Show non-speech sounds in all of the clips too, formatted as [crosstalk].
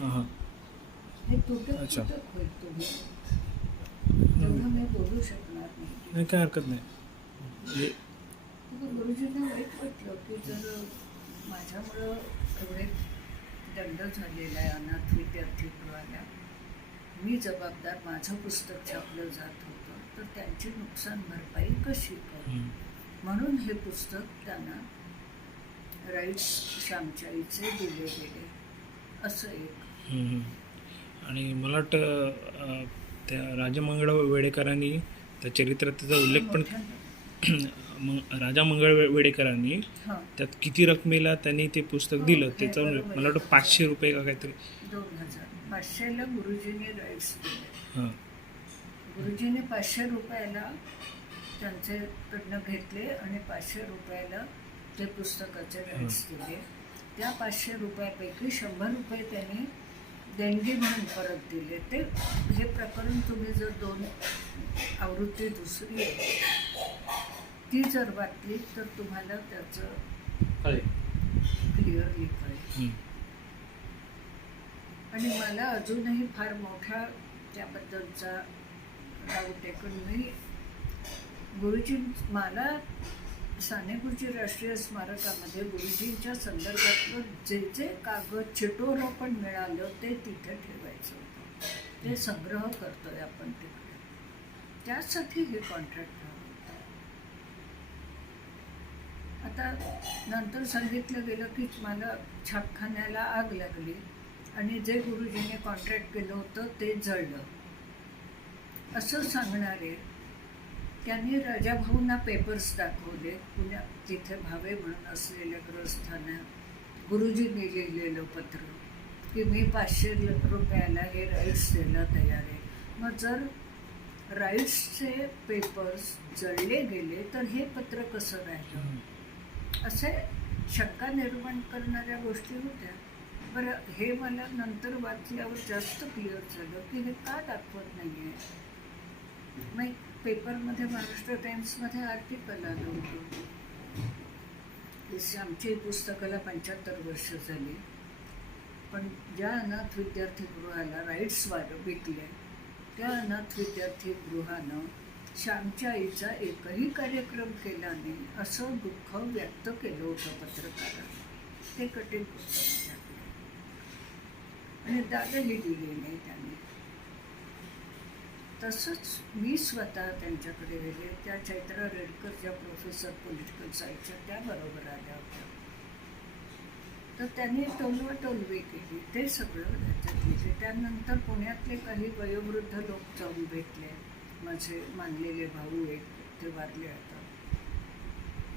हां तुटक अच्छा. तुटक होईल तुम्ही तेवढं मी बोलू शकणार नाही नाही काय हरकत नाही हे- मग गुरुजींना वाईट वाटलं की जर माझ्यामुळं एवढे दंड झालेला आहे अनाथ मी जबाबदार माझं पुस्तक छापलं जात होतं तर त्यांची नुकसान भरपाई कशी करू. म्हणून हे पुस्तक त्यांना राईट्स श्यामच्याईचे दिले गेले असं एक. आणि मला वाटतं त्या राजमंगळ वेडेकरांनी त्या चरित्रात त्याचा उल्लेख पण [clears throat] राजा मंगळ वेडेकरांनी त्यात किती रकमेला त्यांनी ते पुस्तक दिलं हे त्याचं मला वाटतं पाचशे रुपये का काहीतरी. पाचशेला गुरुजींनी राईट्स दिले. हां. गुरुजीने पाचशे रुपयाला त्यांच्याकडनं घेतले आणि पाचशे रुपयाला ते पुस्तकाचे राईट्स दिले. त्या पाचशे रुपयापैकी शंभर रुपये त्यांनी देणगी म्हणून परत दिले ते. हे प्रकरण तुम्ही जर दोन आवृत्ती दुसरी आहे ती जर वाचली तर तुम्हाला त्याचं क्लिअरली कळेल. आणि मला अजूनही फार मोठा त्याबद्दलचा डाऊट आहे. मी गुरुजी मला सानेगुरुजी राष्ट्रीय स्मारकामध्ये गुरुजींच्या संदर्भातलं जे जे कागद चिटोरं पण मिळालं ते तिथे ठेवायचं होतं. ते संग्रह करतोय आपण तिकडे. त्यासाठी हे कॉन्ट्रॅक्ट होतं. आता नंतर सांगितलं गेलं की मला छापखान्याला आग लागली आणि जे गुरुजीने कॉन्ट्रॅक्ट केलं होतं ते जळलं. असं सांगणारे त्यांनी राजाभाऊंना पेपर्स दाखवले. पुण्या तिथे भावे म्हणून असलेल्या ग्रस्थांना गुरुजींनी लिहिलेलं पत्र. की मी पाचशे रुपयाला हे राईट्स द्यायला तयार आहे. मग जर राईट्सचे पेपर्स जळले गेले तर हे पत्र कसं राहिलं? असे शंका निर्माण करणाऱ्या गोष्टी होत्या. बरं हे मला नंतर वाचल्यावर जास्त क्लिअर झालं की हे का दाखवत नाही आहे पेपरमध्ये महाराष्ट्र टाइम्समध्ये आर्टिकल आलं होतं. की आमची पुस्तकाला पंच्याहत्तर वर्ष झाली. पण ज्या अनाथ विद्यार्थीगृहाला राईट्स वार विकले त्या अनाथ विद्यार्थीगृहानं श्यामच्या आईचा एकही कार्यक्रम केला नाही असं दुःख व्यक्त केलं होतं पत्रकारांनी. ते कठीण पुस्तक आणि दादही दिली नाही त्यांनी. तसंच मी स्वतः त्यांच्याकडे गेले. त्या चैत्रा रेडकर ज्या प्रोफेसर पॉलिटिकल सायन्सच्या त्या बरोबर आल्या होत्या. तर त्यांनी टोलवाटोलवी केली. ते सगळं त्याच्यात लिहिले. त्यानंतर पुण्यातले काही वयोवृद्ध लोक जाऊन भेटले. माझे मानलेले भाऊ एक ते वारले आता.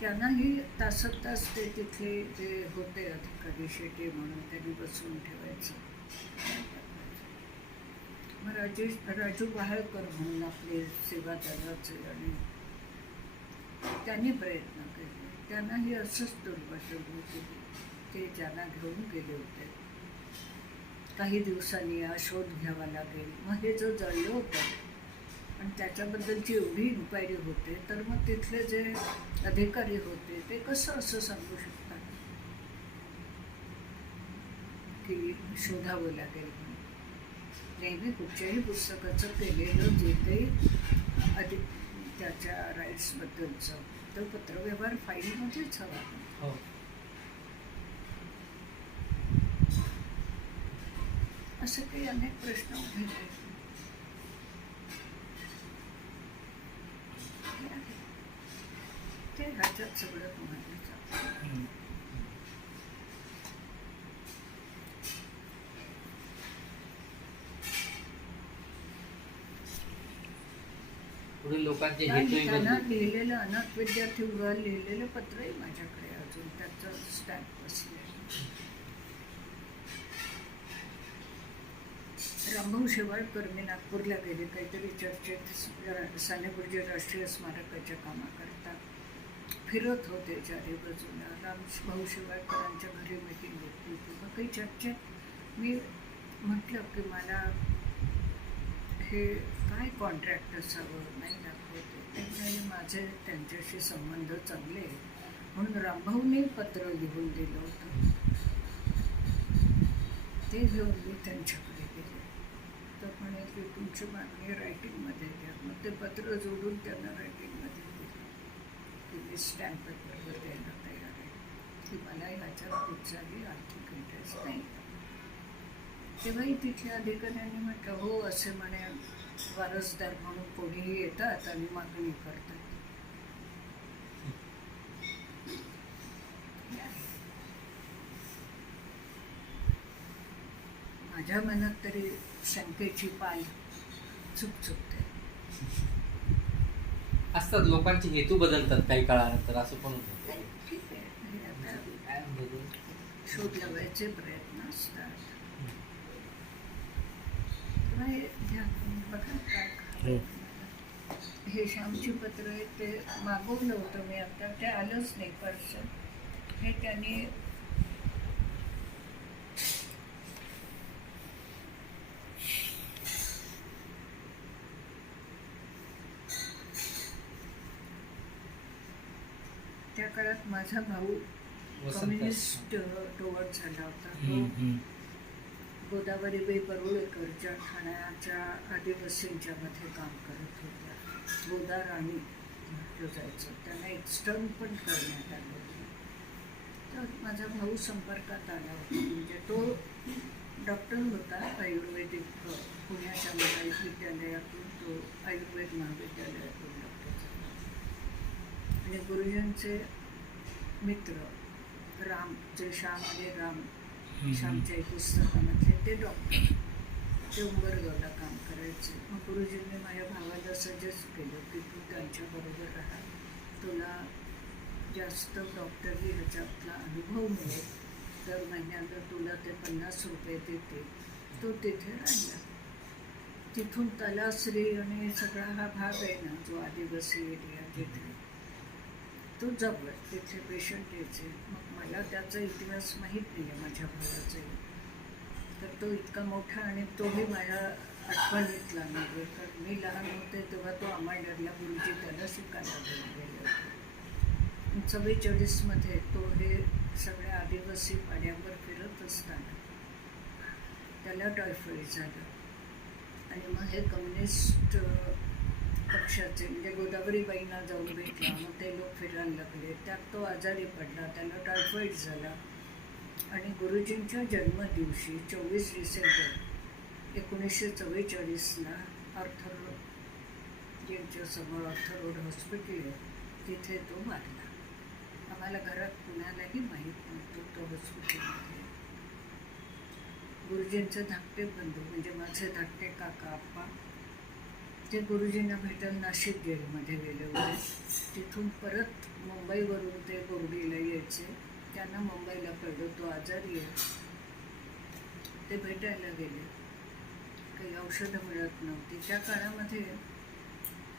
त्यांनाही तासत तास ते तिथले जे होते अधिकारी शेटे म्हणून त्यांनी बसवून ठेवायचं. राजेश राजू बहाळकर म्हणून आपले सेवा दलाचे आणि त्यांनी प्रयत्न केले. त्यांनाही असंच दुर्वाटवली केली ते ज्यांना घेऊन गेले होते काही दिवसांनी हा शोध घ्यावा लागेल. मग हे जो जळलं होतं आणि त्याच्याबद्दलची एवढी इन्क्वायरी होते तर मग तिथले जे अधिकारी होते ते कसं असं सांगू शकतात? की शोधावं लागेल. म्हणून नेहमी कुठच्याही पुस्तकाचं केलेलं जे काही अधिक त्याच्या राईट्सबद्दलचं तो पत्रव्यवहार फाईलमध्येच हवा. असे काही अनेक प्रश्न उभे. हे. ते ह्याच्यात सगळं महत्वाचं लोकांचे. लिहिलेलं अनाथ विद्यार्थी गृह लिहिलेलं पत्रही माझ्याकडे अजून त्याचं स्टॅम्प बसले रामभाऊ शेवाळकर मी नागपूरला गेले काहीतरी चर्चेत सानेगुरुजी राष्ट्रीय स्मारकाच्या कामाकरता फिरत होते चारी बाजूला. राम भाऊ शेवाळकरांच्या घरी मिटिंग घेतली होती. मग काही चर्चेत मी म्हटलं की मला हे काय कॉन्ट्रॅक्ट असावं नाही दाखवते त्यामुळे माझे त्यांच्याशी संबंध चांगले म्हणून रामभाऊने पत्र लिहून दिलं होतं. ते घेऊन मी त्यांच्याकडे गेले. तर म्हणे की तुमची मागणी रायटिंगमध्ये द्या. मग ते पत्र जोडून त्यांना रायटिंगमध्ये दिलं. की मी स्टॅम्प पेपरवर द्यायला तयार आहे. की मला ह्याच्यात कुठचाही आर्थिक इंटरेस्ट नाही. तेव्हाही तिथल्या अधिकाऱ्यांनी म्हटलं हो असे म्हणे वारसदार म्हणून कोणीही येतात आणि मागणी करतात. माझ्या मनात तरी शंकेची पाल चुक चुकते. असतात लोकांचे हेतू बदलतात काही काळानंतर असं पण होतं. ठीक आहे. शोध लावायचे प्रयत्न असतात. हे. घ्या तुम्ही बघा काय हो. हे श्यामची पत्र आहे ते मागवलं होतं मी आता. ते आलंच नाही पर्सल. हे त्यांनी त्या काळात माझा भाऊ कम्युनिस्ट टोवर्ड झाला होता. तो गोदावरीबाई गोदावरीबाई परुळेकरच्या ठाण्याच्या आदिवासींच्यामध्ये काम करत होत्या. गोदा राणी म्हटलं जायचं. त्यांना एक्स्टर्न पण करण्यात आलं होतं. तर माझा भाऊ संपर्कात आला होता. म्हणजे तो डॉक्टर होता आयुर्वेदिक पुण्याच्या महाविद्यालयातून तो आयुर्वेद महाविद्यालयातून डॉक्टर झाला. आणि गुरुजींचे मित्र राम जे श्याम आणि राम आमच्या एक पुस्तकामधले ते डॉक्टर ते उंबरगावला काम करायचे. मग गुरुजींनी माझ्या भावाला सजेस्ट केलं की तू त्यांच्याबरोबर राहा. तुला जास्त डॉक्टरी ह्याच्यातला अनुभव मिळेल. दर महिन्याला तुला ते पन्नास रुपये देते. तो तिथे राहिला. तिथून तलासरी आणि सगळा हा भाग आहे ना जो आदिवासी एरिया तिथे. तो जवळ तिथे पेशंट यायचे. मग मला त्याचा इतिहास माहीत नाही आहे माझ्या भावाचाही तर तो इतका मोठा आणि तोही माझ्या आठवणीतला नाही म्हणजे तर मी लहान होते तेव्हा तो अमांडरला गुरुजी त्याला शिकायला घेऊन गेले होते. चव्वेचाळीसमध्ये तो हे सगळ्या आदिवासी पाण्यावर फिरत असताना त्याला टायफॉईड झालं. आणि मग हे कम्युनिस्ट पक्षाचे म्हणजे गोदावरीबाईंना जाऊन भेटला. मग ते लोक फिरायला लागले. त्यात तो आजारी पडला. त्याला टायफॉईड झाला. आणि गुरुजींच्या जन्मदिवशी चोवीस डिसेंबर एकोणीसशे चव्वेचाळीसला आर्थर यांच्यासमोर आर्थर रोड हॉस्पिटल आहे. तिथे तो वारला आम्हाला घरात कुणालाही माहीत नव्हतं तो हॉस्पिटलमध्ये. गुरुजींचे धाकटे बंधू म्हणजे माझे धाकटे काका आप्पा ते गुरुजींना भेटायला नाशिक जेलमध्ये गेले होते. तिथून परत मुंबईवरून ते बोर्डीला यायचे. त्यांना मुंबईला कळलं तो आजारी आहे. ते भेटायला गेले. काही औषधं मिळत नव्हती. त्या काळामध्ये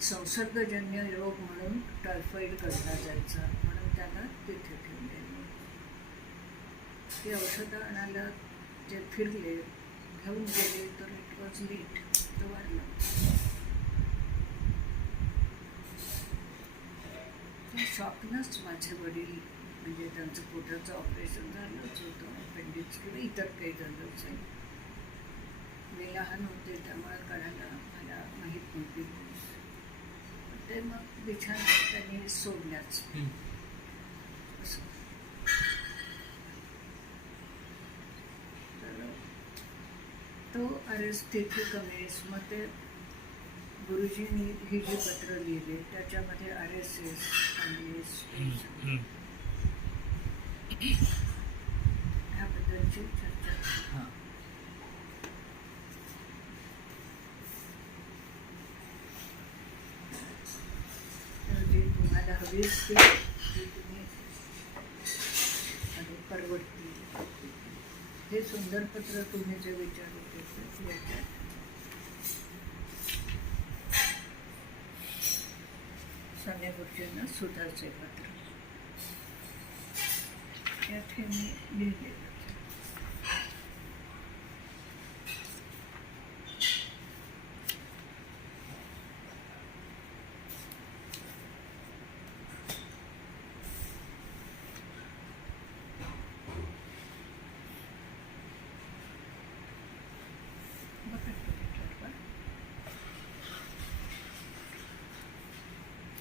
संसर्गजन्य रोग म्हणून टायफॉईड करता जायचा. म्हणून त्यांना तिथे ठेवले. ती औषधं आणायला ते फिरले घेऊन गेले तर इट वॉज लेट तो वाढला त्या शॉकनंच माझे वडील म्हणजे त्यांचं पोटाचं ऑपरेशन झालंच होतं अपेंडिक्स किंवा इतर काही झालं असेल मी लहान होते त्यामुळे कळायला मला माहीत नव्हती. ते मग बिछान त्यांनी सोडल्याच. तो अरेस्ट तिथे कम्युनिस्ट मग ते गुरुजींनी ही जी पत्र लिहिली त्याच्यामध्ये आर एस एस हे हम्म. ह्याबद्दलची चर्चा. हां तर जी तुम्हाला हवी असते ती तुम्ही आणि परवडती हे सुंदर पत्र तुम्ही जे विचार होते याच्यात सोन्या गुरुजींना सुधाचे पत्र यात हे मी लिहिले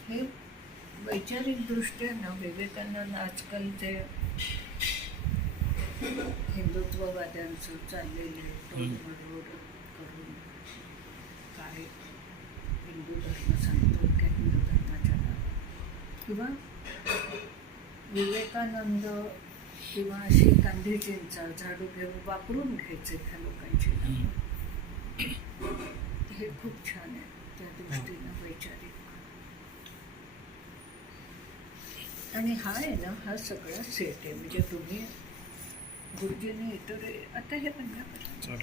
हे वैचारिक दृष्ट्या ना विवेकानंद आजकाल जे हिंदुत्ववाद्यांचं चाललेले तोडमोड करून काय हिंदू धर्म सांगतो काय हिंदू धर्माच्या. किंवा विवेकानंद किंवा अशी गांधीजींचा झाडू घेऊन वापरून घ्यायचे त्या लोकांची नावं. हे खूप छान आहे त्या दृष्टीनं वैचारिक आणि हा आहे ना हा सगळा सेट आहे. म्हणजे तुम्ही गुरुजींनी इतर आता हे बंद करा